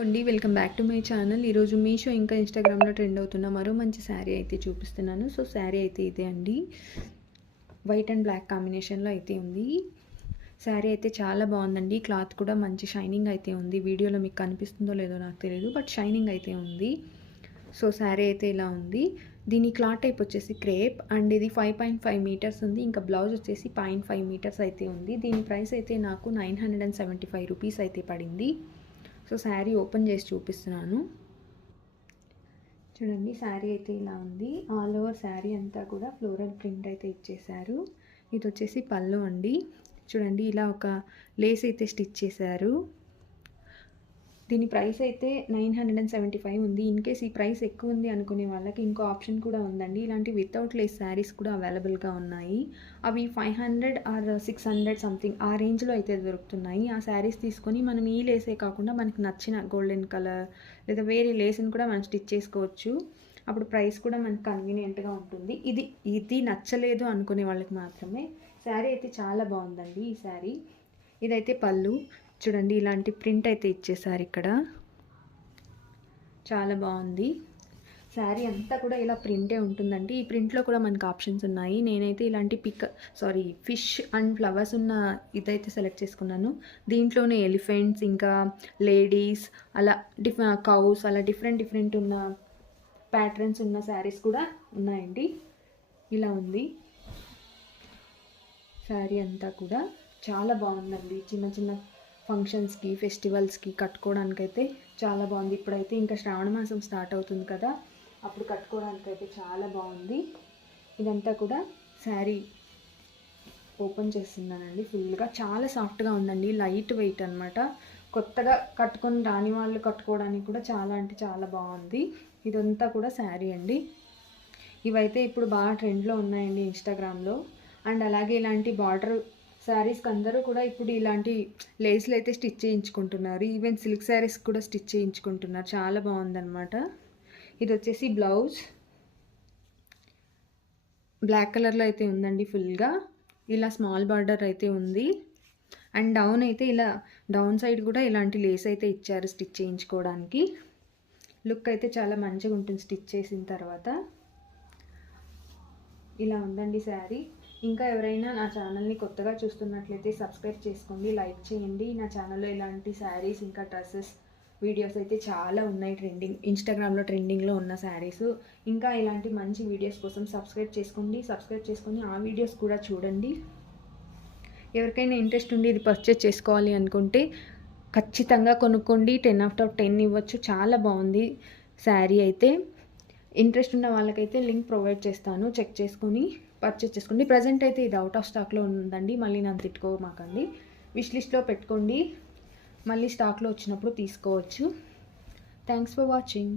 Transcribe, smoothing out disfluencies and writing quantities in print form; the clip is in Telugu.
అండి welcome back to my channel. ఈరోజు మీషో ఇంకా ఇన్స్టాగ్రామ్లో ట్రెండ్ అవుతున్న మరో మంచి శారీ అయితే చూపిస్తున్నాను. సో శారీ అయితే ఇదే అండి, వైట్ అండ్ బ్లాక్ కాంబినేషన్లో అయితే ఉంది. శారీ అయితే చాలా బాగుందండి. క్లాత్ కూడా మంచి షైనింగ్ అయితే ఉంది. వీడియోలో మీకు కనిపిస్తుందో లేదో నాకు తెలియదు, బట్ షైనింగ్ అయితే ఉంది. సో శారీ అయితే ఇలా ఉంది. దీని క్లాత్ టైప్ వచ్చేసి క్రేప్ అండ్ ఇది 5.5 మీటర్స్ ఉంది. ఇంకా బ్లౌజ్ వచ్చేసి 0.5 మీటర్స్ అయితే ఉంది. దీని ప్రైస్ అయితే నాకు 975 రూపీస్ అయితే పడింది. సో శారీ ఓపెన్ చేసి చూపిస్తున్నాను. చూడండి, శారీ అయితే ఇలా ఉంది. ఆల్ ఓవర్ శారీ అంతా కూడా ఫ్లోరల్ ప్రింట్ అయితే ఇచ్చేసారు. ఇది వచ్చేసి పళ్ళు అండి. చూడండి, ఇలా ఒక లేస్ అయితే స్టిచ్ చేశారు. దీని ప్రైస్ అయితే 975 ఉంది. ఇన్ కేస్ ఈ ప్రైస్ ఎక్కువ ఉంది అనుకునే వాళ్ళకి ఇంకో ఆప్షన్ కూడా ఉందండి. ఇలాంటి వితౌట్ లేస్ శారీస్ కూడా అవైలబుల్గా ఉన్నాయి. అవి 500 ఆర్ 600 సంథింగ్ ఆ రేంజ్లో అయితే దొరుకుతున్నాయి. ఆ శారీస్ తీసుకొని మనం ఈ లేసే కాకుండా మనకి నచ్చిన గోల్డెన్ కలర్ లేదా వేరే లేస్ని కూడా మనం స్టిచ్ చేసుకోవచ్చు. అప్పుడు ప్రైస్ కూడా మనకు కన్వీనియంట్గా ఉంటుంది. ఇది నచ్చలేదు అనుకునే వాళ్ళకి మాత్రమే. శారీ అయితే చాలా బాగుందండి ఈ శారీ. ఇదైతే పళ్ళు. చూడండి, ఇలాంటి ప్రింట్ అయితే ఇచ్చేసారు ఇక్కడ. చాలా బాగుంది. శారీ అంతా కూడా ఇలా ప్రింటే ఉంటుందండి. ఈ ప్రింట్లో కూడా మనకు ఆప్షన్స్ ఉన్నాయి. నేనైతే ఇలాంటి ఫిష్ అండ్ ఫ్లవర్స్ ఉన్న ఇదైతే సెలెక్ట్ చేసుకున్నాను. దీంట్లోనే ఎలిఫెంట్స్, ఇంకా లేడీస్, అలా కౌస్, అలా డిఫరెంట్ ఉన్న ప్యాటర్న్స్ ఉన్న శారీస్ కూడా ఉన్నాయండి. ఇలా ఉంది శారీ అంతా కూడా. చాలా బాగుందండి. చిన్న చిన్న ఫంక్షన్స్కి, ఫెస్టివల్స్కి కట్టుకోవడానికైతే చాలా బాగుంది. ఇప్పుడైతే ఇంకా శ్రావణ మాసం స్టార్ట్ అవుతుంది కదా, అప్పుడు కట్టుకోవడానికైతే చాలా బాగుంది. ఇదంతా కూడా శారీ ఓపెన్ చేస్తున్నానండి. ఫుల్గా చాలా సాఫ్ట్గా ఉందండి. లైట్ వెయిట్ అనమాట. కొత్తగా కట్టుకొని రాని వాళ్ళు కట్టుకోవడానికి కూడా చాలా అంటే చాలా బాగుంది. ఇదంతా కూడా శారీ అండి. ఇవైతే ఇప్పుడు బాగా ట్రెండ్లో ఉన్నాయండి ఇన్స్టాగ్రామ్లో. అండ్ అలాగే ఇలాంటి బార్డర్ శారీస్కి అందరూ కూడా ఇప్పుడు ఇలాంటి లేస్లు అయితే స్టిచ్ చేయించుకుంటున్నారు. ఈవెన్ సిల్క్ శారీస్ కూడా స్టిచ్ చేయించుకుంటున్నారు. చాలా బాగుందన్నమాట. ఇది వచ్చేసి బ్లౌజ్ బ్లాక్ కలర్లో అయితే ఉందండి. ఫుల్గా ఇలా స్మాల్ బార్డర్ అయితే ఉంది. అండ్ డౌన్ అయితే ఇలా డౌన్ సైడ్ కూడా ఇలాంటి లేస్ అయితే ఇచ్చారు స్టిచ్ చేయించుకోవడానికి. లుక్ అయితే చాలా మంచిగా ఉంటుంది స్టిచ్ చేసిన తర్వాత. ఇలా ఉందండి శారీ. ఇంకా ఎవరైనా నా ఛానల్ని కొత్తగా చూస్తున్నట్లయితే సబ్స్క్రైబ్ చేసుకోండి, లైక్ చేయండి. నా ఛానల్లో ఇలాంటి శారీస్ ఇంకా డ్రెస్సెస్ వీడియోస్ అయితే చాలా ఉన్నాయి. ఇన్స్టాగ్రామ్లో ట్రెండింగ్లో ఉన్న శారీస్. ఇంకా ఇలాంటి మంచి వీడియోస్ కోసం సబ్స్క్రైబ్ చేసుకొని ఆ వీడియోస్ కూడా చూడండి. ఎవరికైనా ఇంట్రెస్ట్ ఉండి ఇది పర్చేస్ చేసుకోవాలి అనుకుంటే ఖచ్చితంగా కొనుక్కోండి. 10/10 ఇవ్వచ్చు. చాలా బాగుంది శారీ అయితే. ఇంట్రెస్ట్ ఉన్న వాళ్ళకైతే లింక్ ప్రొవైడ్ చేస్తాను, చెక్ చేసుకొని పర్చేస్ చేసుకోండి. ప్రజెంట్ అయితే ఇది అవుట్ ఆఫ్ స్టాక్లో ఉందండి. మళ్ళీ నన్ను తిట్టుకోమాకండి. విష్ లిస్ట్లో పెట్టుకోండి, మళ్ళీ స్టాక్లో వచ్చినప్పుడు తీసుకోవచ్చు. Thanks for watching.